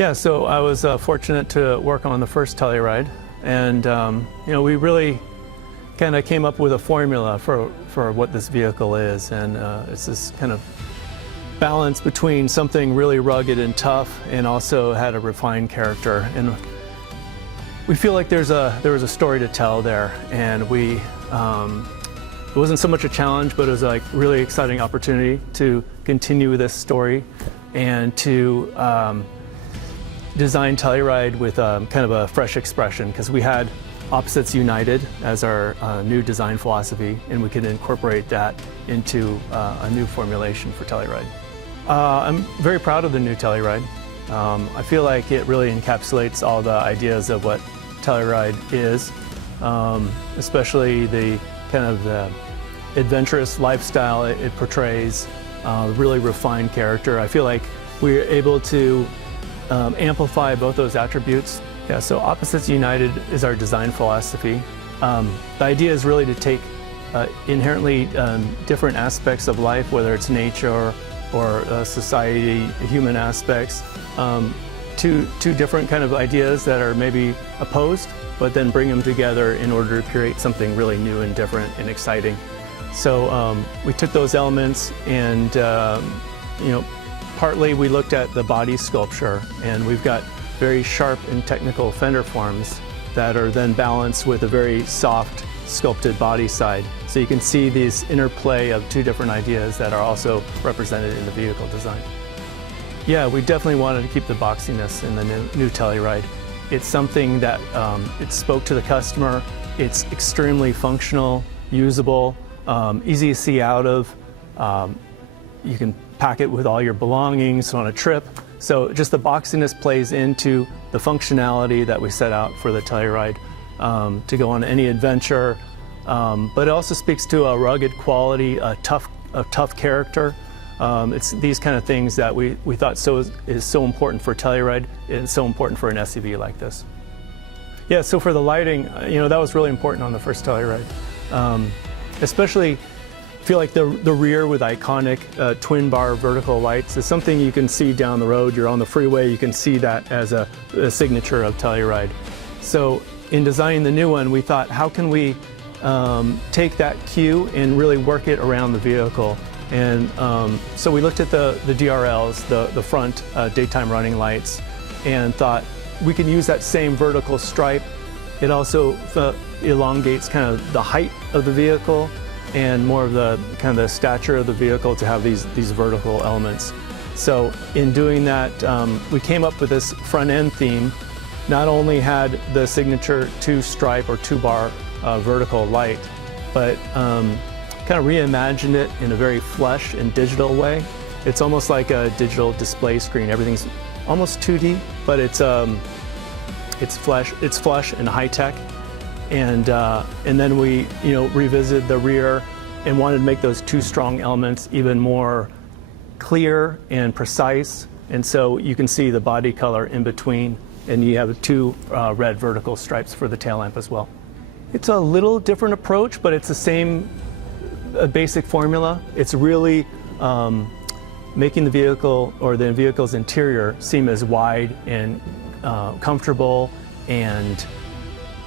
Yeah, so I was fortunate to work on the first Telluride, and we really kind of came up with a formula for what this vehicle is, and it's this kind of balance between something really rugged and tough, and also had a refined character. And we feel like there was a story to tell there, and it wasn't so much a challenge, but it was like really exciting opportunity to continue this story and to design Telluride with kind of a fresh expression, because we had opposites united as our new design philosophy, and we could incorporate that into a new formulation for Telluride. I'm very proud of the new Telluride. I feel like it really encapsulates all the ideas of what Telluride is, especially the kind of the adventurous lifestyle it portrays, really refined character. I feel like we're able to amplify both those attributes. Yeah, so opposites united is our design philosophy. The idea is really to take inherently different aspects of life, whether it's nature or society, human aspects, two different kind of ideas that are maybe opposed, but then bring them together in order to create something really new and different and exciting. So we took those elements and partly we looked at the body sculpture, and we've got very sharp and technical fender forms that are then balanced with a very soft sculpted body side. So you can see these interplay of two different ideas that are also represented in the vehicle design. Yeah, we definitely wanted to keep the boxiness in the new Telluride. It's something that it spoke to the customer. It's extremely functional, usable, easy to see out of. You can pack it with all your belongings on a trip. So just the boxiness plays into the functionality that we set out for the Telluride to go on any adventure. But it also speaks to a rugged quality, a tough character. It's these kind of things that we thought is so important for Telluride. It's so important for an SUV like this. Yeah, so for the lighting, that was really important on the first Telluride. Especially, I feel like the rear with iconic twin bar vertical lights is something you can see down the road. You're on the freeway, you can see that as a signature of Telluride. So in designing the new one, we thought, how can we take that cue and really work it around the vehicle? And so we looked at the DRLs, the front daytime running lights, and thought we could use that same vertical stripe. It also elongates kind of the height of the vehicle and more of the kind of the stature of the vehicle to have these vertical elements. So in doing that, we came up with this front end theme. Not only had the signature two-stripe or two-bar vertical light, but kind of reimagined it in a very flush and digital way. It's almost like a digital display screen. Everything's almost 2D, but it's flush and high tech. And then we revisited the rear and wanted to make those two strong elements even more clear and precise. And so you can see the body color in between, and you have two red vertical stripes for the tail lamp as well. It's a little different approach, but it's the same basic formula. It's really making the vehicle or the vehicle's interior seem as wide and comfortable and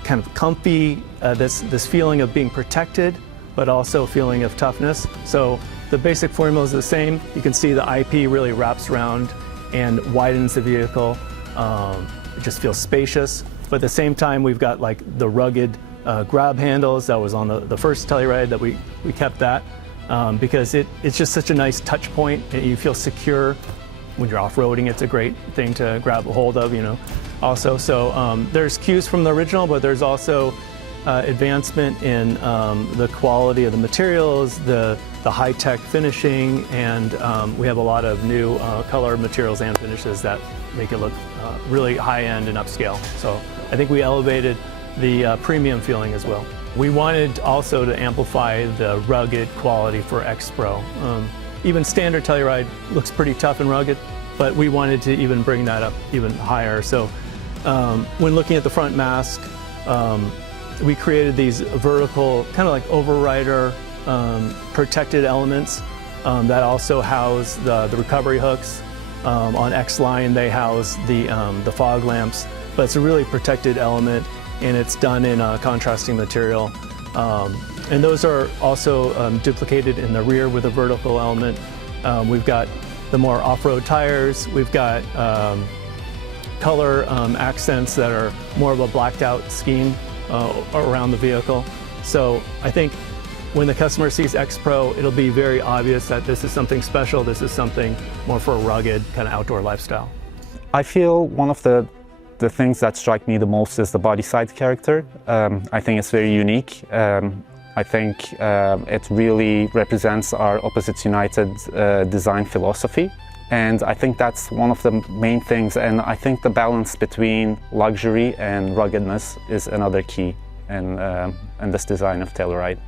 kind of comfy, this feeling of being protected, but also a feeling of toughness. So the basic formula is the same. You can see the IP really wraps around and widens the vehicle. It just feels spacious, but at the same time we've got like the rugged grab handles that was on the first Telluride, that we kept that because it's just such a nice touch point, and you feel secure. When you're off-roading, it's a great thing to grab a hold of, also. So there's cues from the original, but there's also advancement in the quality of the materials, the high-tech finishing, and we have a lot of new color materials and finishes that make it look really high-end and upscale. So I think we elevated the premium feeling as well. We wanted also to amplify the rugged quality for X Pro. Even standard Telluride looks pretty tough and rugged, but we wanted to even bring that up even higher. So when looking at the front mask, we created these vertical, kind of like overrider protected elements that also house the recovery hooks On X-Line, they house the fog lamps, but it's a really protected element, and it's done in a contrasting material. And those are also duplicated in the rear with a vertical element. We've got the more off-road tires. We've got color accents that are more of a blacked out scheme around the vehicle. So I think when the customer sees X Pro, it'll be very obvious that this is something special. This is something more for a rugged kind of outdoor lifestyle. I feel one of the things that strike me the most is the body side character. I think it's very unique. I think it really represents our Opposites United design philosophy. And I think that's one of the main things. And I think the balance between luxury and ruggedness is another key in this design of Telluride.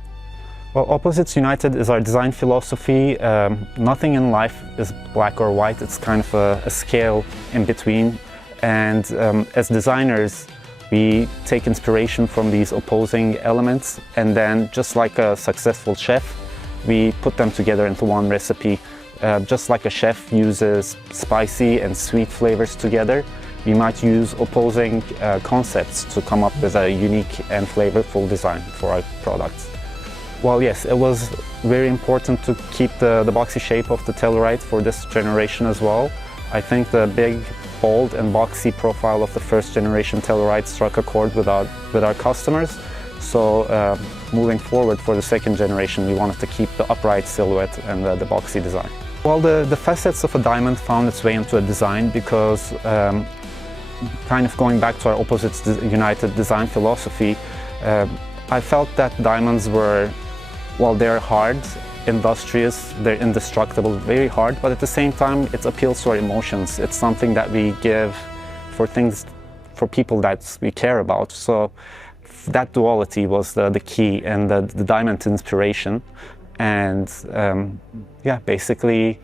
Well, Opposites United is our design philosophy. Nothing in life is black or white. It's kind of a scale in between. And as designers, we take inspiration from these opposing elements, and then just like a successful chef, we put them together into one recipe. Just like a chef uses spicy and sweet flavors together, we might use opposing concepts to come up with a unique and flavorful design for our products. Well, yes, it was very important to keep the boxy shape of the Telluride for this generation as well. I think the big, bold and boxy profile of the first generation Telluride struck a chord with our customers. So moving forward for the second generation, we wanted to keep the upright silhouette and the boxy design. Well, the facets of a diamond found its way into a design because kind of going back to our Opposites United design philosophy, I felt that diamonds were, well, they're hard, industrious, they're indestructible, very hard, but at the same time it appeals to our emotions. It's something that we give for people that we care about. So that duality was the key, and the diamond inspiration. And yeah, basically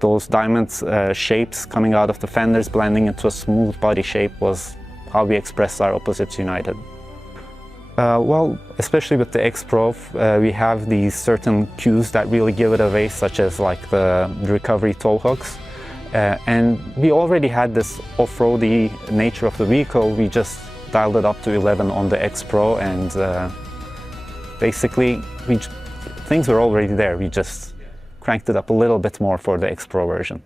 those diamond shapes coming out of the fenders blending into a smooth body shape was how we expressed our Opposites United. Well, especially with the X Pro, we have these certain cues that really give it away, such as like the recovery tow hooks. And we already had this off-roady nature of the vehicle. We just dialed it up to 11 on the X Pro, and basically things were already there. We just cranked it up a little bit more for the X Pro version.